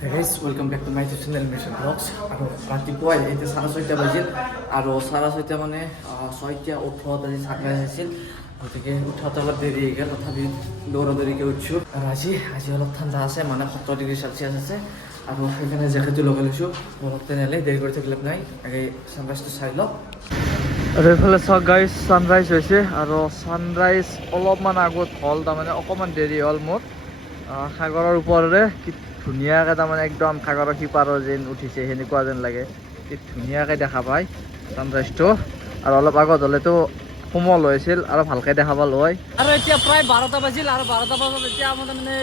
Guys, welcome back to my channel Mission Vlogs. আৰু ৰাতিপুৱাই এতিয়া 6:30 বাজিল আৰু 6:30 মানে 6:18 আজি চাকৰি আছিল গতিকে উঠাতে অলপ দেৰি হৈ গ'ল তথাপি দৌৰাদৌৰিকৈ উঠিছোঁ আৰু আজি অলপ ঠাণ্ডা আছে মানে 17 ডিগ্ৰী চেলচিয়াছ আছে আৰু সেইকাৰণে জেকেটটো লগাই লৈছোঁ অলপ তেনেহ'লে দেৰি কৰি থাকিলে নাই আগে ছানৰাইজটো চাই লওঁ আৰু এইফালে চাওক গাইজ ছানৰাইজ হৈছে আৰু ছানৰাইজ অলপমান আগত হ'ল তাৰমানে অকণমান দেৰি হ'ল মোৰ সাগৰৰ ওপৰেৰে ধুনীয়াকৈ তাৰমানে একদম সাগৰৰ সিপাৰৰ যেন উঠিছে সেনেকুৱা যেন লাগে কি ধুনীয়াকৈ দেখা পায় ছানৰাইজটো আৰু অলপ আগত হ'লেতো কোমল হৈছিল আৰু ভালকৈ দেখা পালোঁ হয় আৰু এতিয়া প্ৰায় 12টা বাজিল আৰু 12টা বজাত এতিয়া মই মানে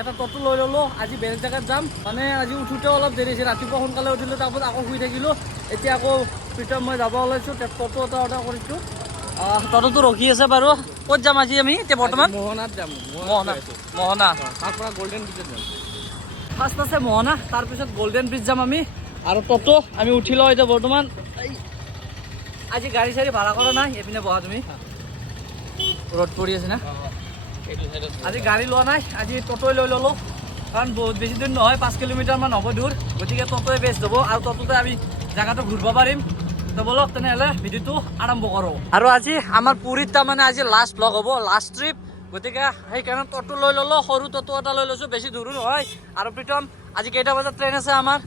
এটা টটো লৈ ল'লোঁ আজি বেলেগ জেগাত যাম মানে আজি উঠোঁতে অলপ দেৰি হৈছে ৰাতিপুৱা সোনকালে উঠিলোঁ তাৰপিছত আকৌ শুই থাকিলোঁ এতিয়া আকৌ পিছত মই যাব ওলাইছোঁ টটো এটা অৰ্ডাৰ কৰিছোঁ টটোটো ৰখি আছে বাৰু ক'ত যাম আজি আমি এতিয়া বৰ্তমান মোহনাত যাম মোহনা তাৰ পৰা গল্ডেন ব্ৰিজত যাম ফাৰ্ষ্ট আছে মোহনা তাৰপিছত গল্ডেন ব্ৰিজ যাম আমি আৰু টটো আমি উঠি লওঁ এতিয়া বৰ্তমান আজি গাড়ী চাড়ী ভাড়া কৰা নাই এইপিনে বহা তুমি ৰ'দ পৰি আছে না আজি গাড়ী লোৱা নাই আজি টটোই লৈ ল'লোঁ কাৰণ বহুত বেছি দূৰ নহয় 5 কিলোমিটাৰমান হ'ব দূৰ গতিকে টটোৱে বেষ্ট হ'ব আৰু টটোতে আমি জেগাটো ঘূৰিব পাৰিম তো বলক তেনেহ'লে ভিডিঅ'টো আৰম্ভ কৰোঁ আৰু আজি আমাৰ পুৰীত তাৰমানে আজি লাষ্ট ব্লগ হ'ব লাষ্ট ট্ৰিপ গতিকে সেইকাৰণে টটো লৈ ল'লোঁ সৰু টটো এটা লৈ লৈছোঁ বেছি দূৰো নহয় আৰু প্ৰীতম আজি কেইটা বজাত ট্ৰেইন আছে আমাৰ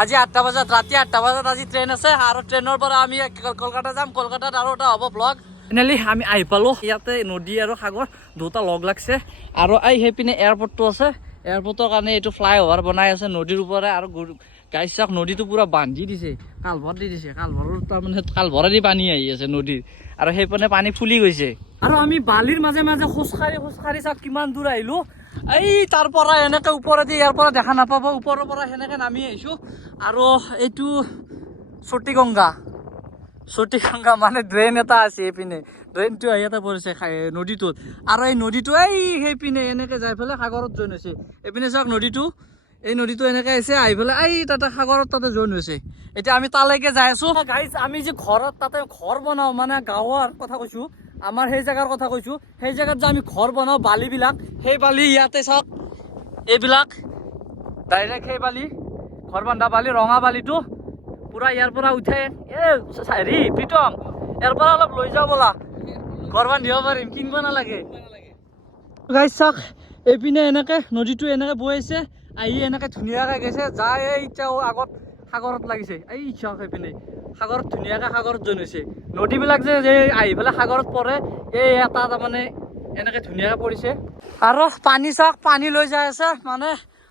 আজি 8টা বজাত ৰাতি 8টা বজাত আজি ট্ৰেইন আছে আৰু ট্ৰেইনৰ পৰা আমি কলকাতা যাম কলকাতাত আৰু এটা হ'ব ব্লগ ফাইনেলি আমি আহি পালোঁ ইয়াতে নদী আৰু সাগৰ দুটা লগ লাগছে আৰু সেইপিনে এয়াৰপৰ্টটো আছে এয়াৰপৰ্টৰ কাৰণে এইটো ফ্লাই অভাৰ বনাই আছে নদীৰ ওপৰে আৰু গাইছ চাওক নদীটো পুৰা বান্ধি দিছে কালভৰ দি দিছে কালভৰৰ তাৰমানে কালভৰেদি পানী আহি আছে নদীৰ আৰু সেইপিনে পানী ফুলি গৈছে আৰু আমি বালিৰ মাজে মাজে খোজকাঢ়ি চাওক কিমান দূৰ আহিলোঁ এই তাৰ পৰা এনেকৈ ওপৰেদি ইয়াৰ পৰা দেখা নাপাব ওপৰৰ পৰা সেনেকৈ নামি আহিছোঁ আৰু এইটো চটিগংগা মানে ড্ৰেইন এটা আছে এইপিনে ড্ৰেইনটো আহি এটা পৰিছে নদীটোত আৰু এই নদীটো সেইপিনে এনেকৈ যাই পেলাই সাগৰত জইন হৈছে এইপিনে চাওক নদীটো এই নদীটো এনেকৈ আহিছে আহি পেলাই তাতে সাগৰত তাতে জইন হৈছে এতিয়া আমি তালৈকে যাই আছোঁ গাইজ আমি যে ঘৰত তাতে ঘৰ বনাওঁ মানে গাঁৱৰ কথা কৈছোঁ আমাৰ সেই জেগাৰ কথা কৈছোঁ সেই জেগাত যে আমি ঘৰ বনাওঁ বালিবিলাক সেই বালি ইয়াতে চাওক এইবিলাক ডাইৰেক্ট সেই বালি ঘৰ বন্ধা বালি ৰঙা বালিটো পুৰা ইয়াৰ পৰা উঠে হেৰি প্ৰীতম ইয়াৰ পৰা অলপ লৈ যাওঁ ব'লা ঘৰ বান্ধিব পাৰিম কিনিব নালাগে গাইজ চাওক এইপিনে এনেকৈ নদীটো এনেকৈ বৈ আছে আহি এনেকৈ ধুনীয়াকৈ গৈছে যাই এতিয়াও আগত সাগৰত লাগিছে চাওক সেইপিনে সাগৰত ধুনীয়াকৈ সাগৰত জইন হৈছে নদীবিলাক যে আহি পেলাই সাগৰত পৰে এটা তাৰমানে এনেকৈ ধুনীয়াকৈ পৰিছে আৰু পানী চাওক পানী লৈ যাই আছে মানে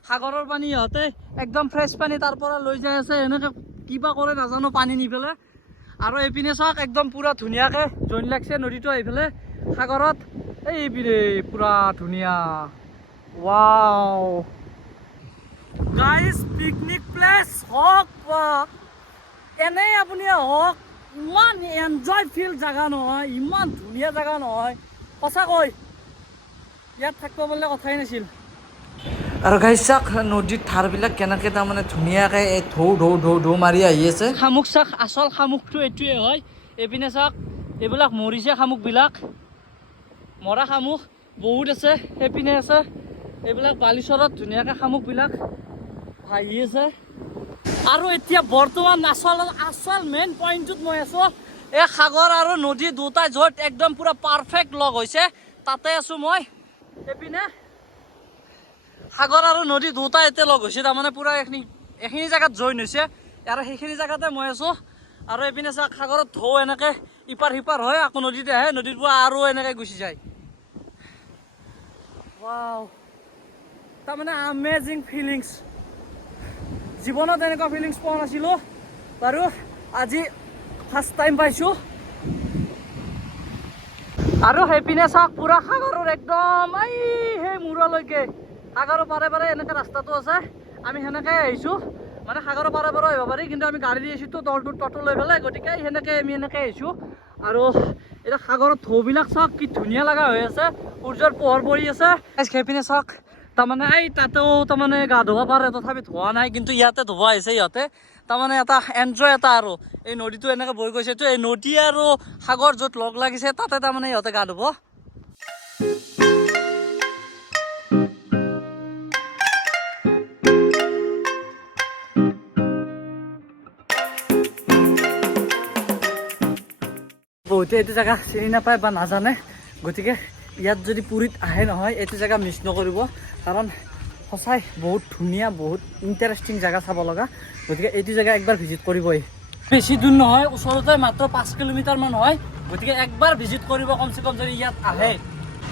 সাগৰৰ পানী ইহঁতে একদম ফ্ৰেছ পানী তাৰ পৰা লৈ যাই আছে এনেকৈ কিবা কৰে নাজানো পানী নি পেলাই আৰু এইপিনে চাওক একদম পুৰা ধুনীয়াকৈ জইন লাগছে নদীটো আহি পেলাই সাগৰত এইপিনে পুৰা ধুনীয়া ৱাও গাইজ পিকনিক প্লেচ হওক বা এনেই আপুনি হওক ইমান এনজয় ফিল জেগা নহয় ইমান ধুনীয়া জেগা নহয় সঁচাকৈ ইয়াত থাকিব বোলে কথাই নাছিল আৰু গাইজ চাওক নদীৰ ধাৰবিলাক কেনেকৈ তাৰমানে ধুনীয়াকৈ ঢৌ মাৰি আহি আছে শামুক চাওক আচল শামুকটো এইটোৱে হয় এইপিনে চাওক এইবিলাক মৰিছে শামুকবিলাক মৰা শামুক বহুত আছে সেইপিনে আছে এইবিলাক বালিচৰত ধুনীয়াকৈ শামুকবিলাক আহি আছে আৰু এতিয়া বৰ্তমান আচল মেইন পইণ্টটোত মই আছোঁ এই সাগৰ আৰু নদী দুটাই য'ত একদম পুৰা পাৰফেক্ট লগ হৈছে তাতে আছোঁ মই এইপিনে সাগৰ আৰু নদী দুটাই এতিয়া লগ হৈছে তাৰমানে পুৰা এইখিনি জেগাত জইন হৈছে আৰু সেইখিনি জেগাতে মই আছোঁ আৰু এইপিনে চাওক সাগৰত ঢৌ এনেকৈ ইপাৰ সিপাৰ হয় আকৌ নদীতে আহে নদীৰ পৰা আৰু এনেকৈ গুচি যায় ৱাও তাৰমানে আমেজিং ফিলিংছ জীৱনত এনেকুৱা ফিলিংছ পোৱা নাছিলোঁ বাৰু আজি ফাৰ্ষ্ট টাইম পাইছোঁ আৰু সেইপিনে চাওক পুৰা সাগৰৰ একদম সেই মূৰলৈকে সাগৰৰ পাৰে পাৰে এনেকৈ ৰাস্তাটো আছে আমি সেনেকৈ আহিছোঁ মানে সাগৰৰ পাৰে পাৰে আহিব পাৰি কিন্তু আমি গাড়ী দি আহিছোঁ টটো লৈ পেলাই গতিকে সেনেকৈ আমি এনেকৈ আহিছোঁ আৰু এতিয়া সাগৰত ঢৌবিলাক চাওক কি ধুনীয়া লগা হৈ আছে সূৰ্যৰ পোহৰ পৰি আছে সেইপিনে চাওক তাৰমানে তাতেও তাৰমানে গা ধুব পাৰে তথাপি ধোৱা নাই কিন্তু ইয়াতে ধুব আহিছে ইহঁতে তাৰমানে এটা এনজয় এটা আৰু এই নদীটো এনেকৈ বৈ গৈছে এই নদী আৰু সাগৰ য'ত লগ লাগিছে তাতে তাৰমানে ইহঁতে গা ধুব বহুতে এইটো জেগা চিনি নাপায় বা নাজানে, গতিকে ইয়াত যদি পুৰীত আহে নহয় এইটো জেগা মিছ নকৰিব, কাৰণ সঁচাই বহুত ধুনীয়া, বহুত ইণ্টাৰেষ্টিং জেগা চাব লগা। গতিকে এইটো জেগা একবাৰ ভিজিট কৰিবই। বেছি দূৰ নহয়, ওচৰতে মাত্ৰ 5 কিলোমিটাৰমান হয়। গতিকে একবাৰ ভিজিট কৰিব কমচে কম যদি ইয়াত আহে।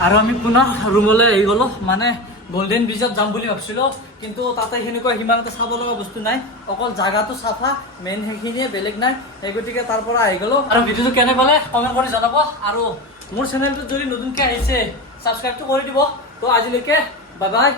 আৰু আমি পুনৰ ৰুমলৈ আহি গ'লোঁ, মানে গল্ডেন ব্ৰিজত যাম বুলি ভাবিছিলোঁ, কিন্তু তাতে সেনেকুৱা সিমান এটা চাব লগা বস্তু নাই, অকল জাগাটো চাফা, মেইন সেইখিনিয়ে, বেলেগ নাই। সেই গতিকে তাৰ পৰা আহি গ'লোঁ। আৰু ভিডিঅ'টো কেনে পালে কমেণ্ট কৰি জনাব, আৰু মোৰ চেনেলটোত যদি নতুনকৈ আহিছে ছাবস্ক্ৰাইবটো কৰি দিব। তো আজিলৈকে বাই বাই।